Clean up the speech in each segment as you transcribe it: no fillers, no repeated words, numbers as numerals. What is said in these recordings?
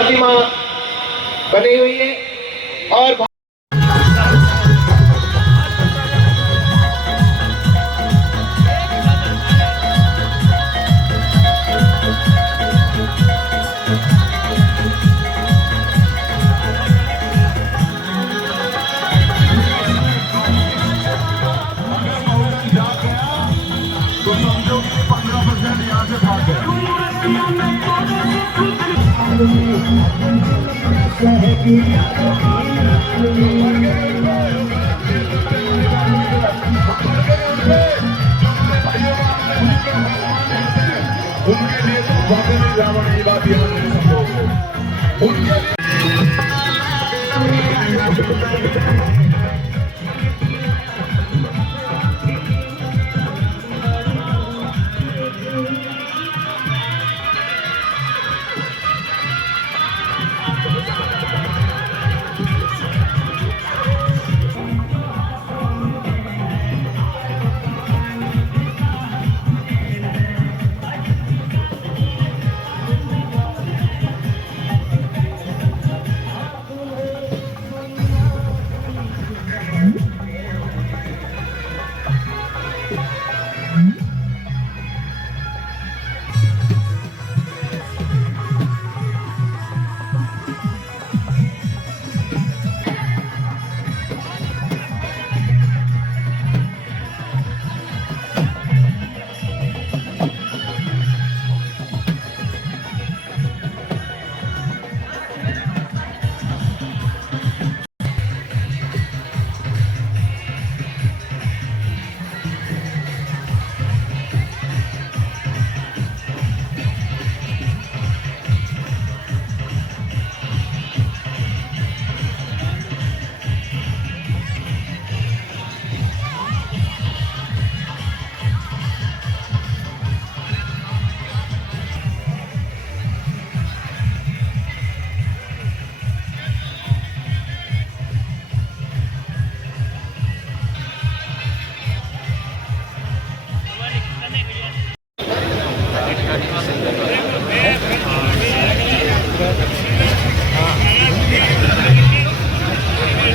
प्रतिमा बनी हुई है और उनके लिए रावण की बात उनके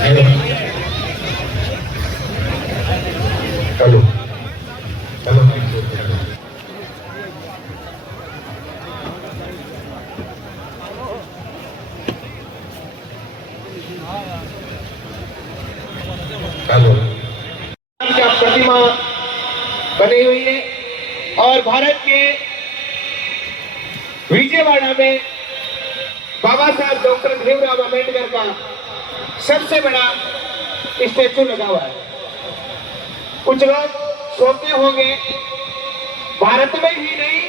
हेलो हेलो हेलो क्या प्रतिमा बनी हुई है और भारत के विजयवाड़ा में बाबा साहब डॉक्टर भीमराव अंबेडकर का सबसे बड़ा स्टैचू लगा हुआ है। कुछ लोग सोचते होंगे भारत में ही नहीं,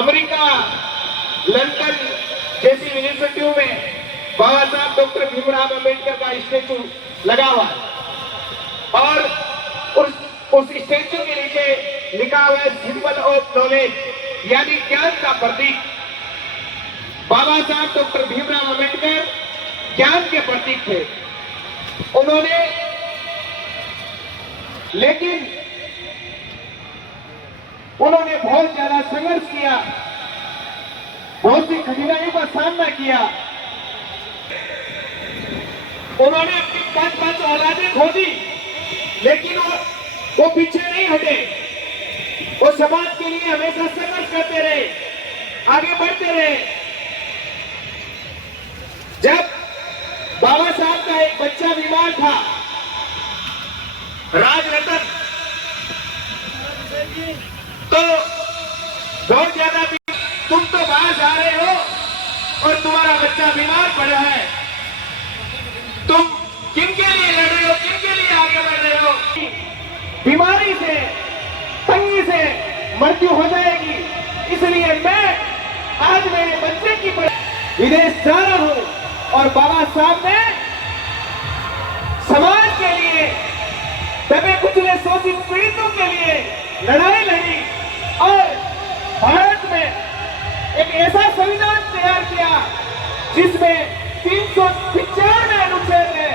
अमेरिका, लंदन जैसी यूनिवर्सिटियों में बाबा साहब डॉक्टर भीमराव अंबेडकर का स्टैचू लगा हुआ है और उस स्टैचू के नीचे लिखा हुआ है सिंबल ऑफ नॉलेज, यानी ज्ञान का प्रतीक। बाबा साहब डॉक्टर भीमराव अंबेडकर ज्ञान के प्रतीक थे। उन्होंने लेकिन उन्होंने बहुत ज्यादा संघर्ष किया, बहुत सी कठिनाइयों का सामना किया। उन्होंने अपनी 5 औलादें खो दी, लेकिन वो पीछे नहीं हटे। वो समाज के लिए हमेशा संघर्ष करते रहे, आगे बढ़ते रहे। जब बाबा साहब का एक बच्चा बीमार था, राजरतन, तो बहुत ज्यादा तुम तो बाहर जा रहे हो और तुम्हारा बच्चा बीमार पड़ा है, तुम किनके लिए लड़ रहे हो, किनके लिए आगे बढ़ रहे हो? बीमारी से, तंगी से मृत्यु हो जाएगी, इसलिए मैं आज मेरे बच्चे की विदेश जा रहा हूं। और बाबा साहब ने समाज के लिए, दबे कुचले शोषित पीड़ितों के लिए लड़ाई लड़ी और भारत में एक ऐसा संविधान तैयार किया जिसमें 395 अनुच्छेद है।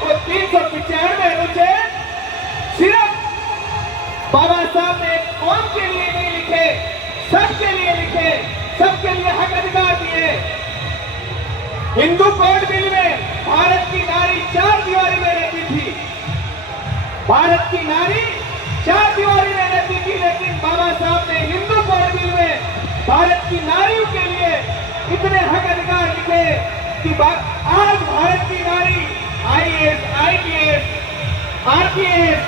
वो 395 अनुच्छेद सिर्फ बाबा साहब ने कौम के लिए नहीं लिखे, सबके लिए लिखे, सबके लिए हक अधिकार दिए। हिंदू कोड बिल में भारत की नारी 4 दीवारी में रहती थी, भारत की नारी 4 दीवारी में रहती थी, लेकिन बाबा साहब ने हिंदू कोड बिल में भारत की नारियों के लिए इतने हक अधिकार लिखे कि आज भारत की नारी IAS, IPS, RPS,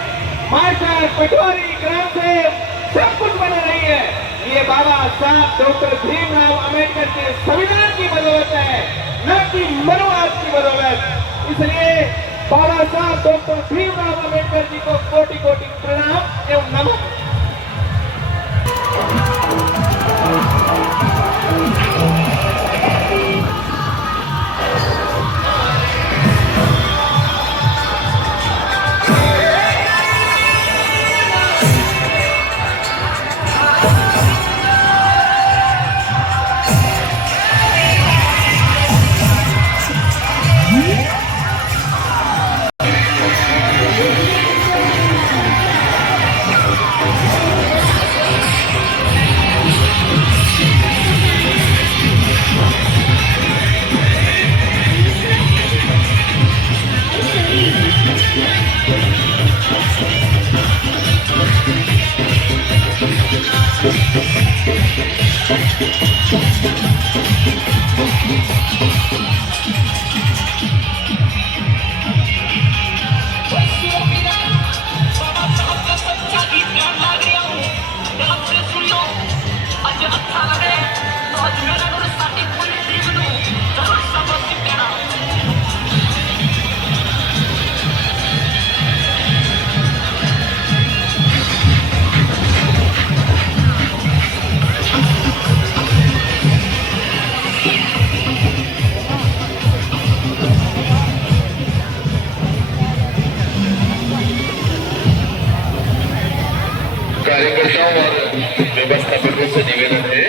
मार्शल, पटवारी, ग्राम सेवक सब कुछ बना रही है। ये बाबा साहब डॉक्टर भीमराव अंबेडकर के संविधान की बदौलत है, न कि मनोवाद की बदौलत। इसलिए बाबा साहब डॉक्टर भीमराव अंबेडकर जी को कोटि कोटि प्रणाम एवं नमन। कार्यकर्ताओं और व्यवस्थापकों से निवेदन है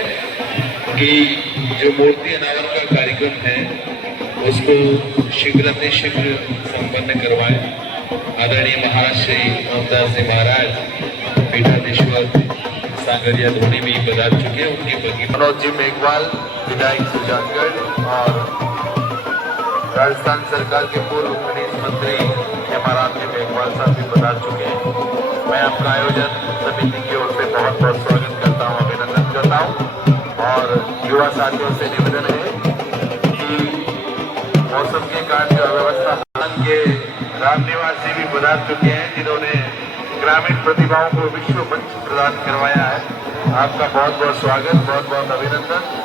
कि जो मूर्ति अनावरण का कार्यक्रम है उसको शीघ्र संपन्न करवाएं। आदरणीय महाराज श्री मोहनदास जी महाराज पीठाधीश्वर सांगरिया धोनी भी पधार चुके हैं। उनकी बगी मनोज जी मेघवाल विधायक सुजानगढ़ और राजस्थान सरकार के पूर्व खनिज मंत्री हेमाराम जी मेघवाल साहब भी पधार चुके हैं। मैं आपका आयोजन समिति की ओर से बहुत बहुत स्वागत करता हूँ, अभिनंदन करता हूँ। और युवा साथियों से निवेदन है कि मौसम के कारण जो अव्यवस्था के राम निवास जी भी पधार चुके हैं, जिन्होंने ग्रामीण प्रतिभाओं को विश्व मंच प्रदान करवाया है। आपका बहुत बहुत स्वागत, बहुत बहुत अभिनंदन।